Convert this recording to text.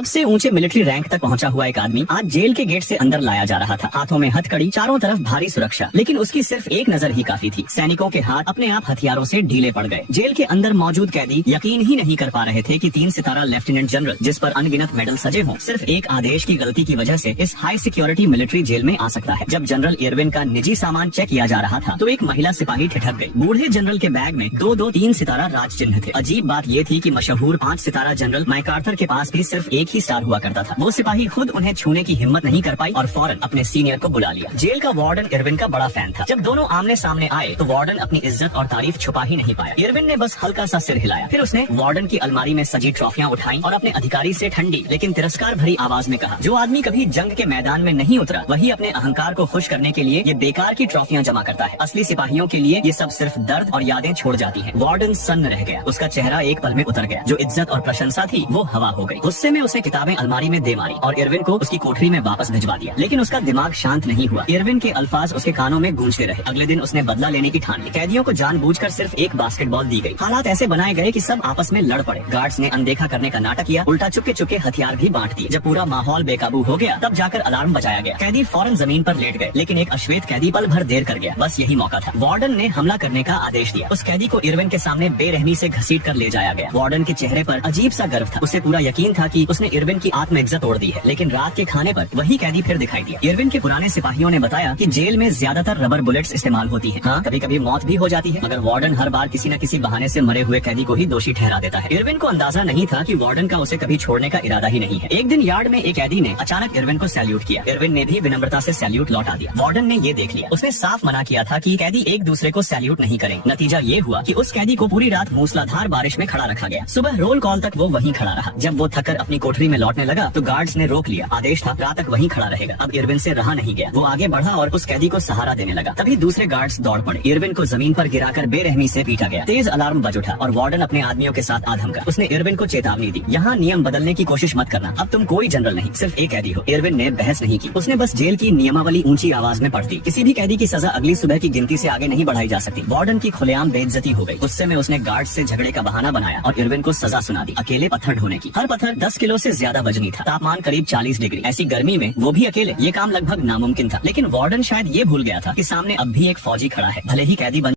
सबसे ऊंचे military rank तक पहुंचा हुआ एक आदमी आज जेल के गेट से अंदर लाया जा रहा था। हाथों में हथकड़ी, चारों तरफ भारी सुरक्षा, लेकिन उसकी सिर्फ एक नजर ही काफी थी। सैनिकों के हाथ अपने आप हथियारों से ढीले पड़ गए। जेल के अंदर मौजूद कैदी यकीन ही नहीं कर पा रहे थे कि 3 सितारा लेफ्टिनेंट जनरल, जिस पर अनगिनत मेडल सजे हों, सिर्फ एक आदेश की गलती की वजह से इस हाई सिक्योरिटी मिलिट्री जेल में आ सकता है। जब जनरल इरविन का निजी सामान चेक किया जा रहा था तो एक महिला सिपाही ठिठक गई। बूढ़े जनरल के बैग में 2-2 3 सितारा राज चिन्ह थे। अजीब बात ये थी कि मशहूर 5 सितारा जनरल मैकार्थर के पास भी सिर्फ एक ही स्टार हुआ करता था। वो सिपाही खुद उन्हें छूने की हिम्मत नहीं कर पाई और फौरन अपने सीनियर को बुला लिया। जेल का वार्डन इरविन का बड़ा फैन था। जब दोनों आमने सामने आए तो वार्डन अपनी इज्जत और तारीफ छुपा ही नहीं पाया। इरविन ने बस हल्का सा सिर हिलाया, फिर उसने वार्डन की अलमारी में सजी ट्रॉफियां उठाई और अपने अधिकारी से ठंडी लेकिन तिरस्कार भरी आवाज में कहा, जो आदमी कभी जंग के मैदान में नहीं उतरा वही अपने अहंकार को खुश करने के लिए ये बेकार की ट्रॉफियां जमा करता है। असली सिपाहियों के लिए ये सब सिर्फ दर्द और यादें छोड़ जाती है। वार्डन सन्न रह गया। उसका चेहरा एक पल में उतर गया। जो इज्जत और प्रशंसा थी वो हवा हो गई। गुस्से में उसने किताबें अलमारी में दे मारी और इरविन को उसकी कोठरी में वापस भिजवा दिया। लेकिन उसका दिमाग शांत नहीं हुआ। इरविन के अल्फाज उसके कानों में गूंजते रहे। अगले दिन उसने बदला लेने की ठान ली। कैदियों को जानबूझकर सिर्फ एक बास्केटबॉल दी गई। हालात ऐसे बनाए गए कि सब आपस में लड़ पड़े। गार्ड्स ने अनदेखा करने का नाटक किया, उल्टा चुपके चुपके हथियार भी बांट दिए। जब पूरा माहौल बेकाबू हो गया तब जाकर अलार्म बजाया गया। कैदी फौरन जमीन पर लेट गए, लेकिन एक अश्वेत कैदी पल भर देर कर गया। बस यही मौका था। वार्डन ने हमला करने का आदेश दिया। उस कैदी को इरविन के सामने बेरहमी से घसीट कर ले जाया गया। वार्डन के चेहरे पर अजीब सा गर्व था। उसे पूरा यकीन था कि उसने इरविन की आत्म इज्जत तोड़ दी है। लेकिन रात के खाने पर वही कैदी फिर दिखाई दिया। इरविन के पुराने सिपाहियों ने बताया कि जेल में ज्यादातर रबर बुलेट्स इस्तेमाल होती है। हाँ, कभी कभी मौत भी हो जाती है, मगर वार्डन हर बार किसी न किसी बहाने से मरे हुए कैदी को ही दोषी ठहरा देता है। इरविन को अंदाजा नहीं था कि वार्डन का उसे कभी छोड़ने का इरादा ही नहीं है। एक दिन यार्ड में एक कैदी ने अचानक इरविन को सैल्यूट किया। इरविन ने भी विनम्रता से सैल्यूट लौटा दिया। वार्डन ने ये देख लिया। उसने साफ मना किया था कि कैदी एक दूसरे को सैल्यूट नहीं करेंगे। नतीजा ये हुआ कि उस कैदी को पूरी रात मूसलाधार बारिश में खड़ा रखा गया। सुबह रोल कॉल तक वो वहीं खड़ा रहा। जब वो थककर अपनी कोठरी में लौटने लगा तो गार्ड्स ने रोक लिया। आदेश था रात तक वहीं खड़ा रहेगा। अब इरविन से रहा नहीं गया। वो आगे बढ़ा और उस कैदी को सहारा देने लगा। तभी दूसरे गार्ड्स दौड़ पड़े। इरविन को जमीन पर गिराकर बेरहमी से पीटा गया। तेज अलार्म बज उठा और वार्डन अपने आदमियों के साथ आ धमका। उसने इरविन को चेतावनी दी, यहाँ नियम बदलने की कोशिश मत करना। अब तुम कोई जनरल नहीं, सिर्फ एक कैदी हो। इरविन ने बहस नहीं की। उसने बस जेल की नियमावली ऊंची आवाज में पढ़ दी। किसी भी कैदी की सजा अगली सुबह की गिनती से आगे नहीं बढ़ाई जा सकती। वार्डन की खुलेआम बेइज्जती हो गई। गुस्से में उसने गार्ड से झगड़े का बहाना बनाया और इरविन को सजा सुना दी, अकेले पत्थर ढोने की। हर पत्थर 10 किलो से ज्यादा वजनी था। तापमान करीब 40 डिग्री। ऐसी गर्मी में वो भी अकेले, ये काम लगभग नामुमकिन था। लेकिन वार्डन शायद ये भूल गया था कि सामने अब भी एक फौजी खड़ा है। भले ही कैदी बन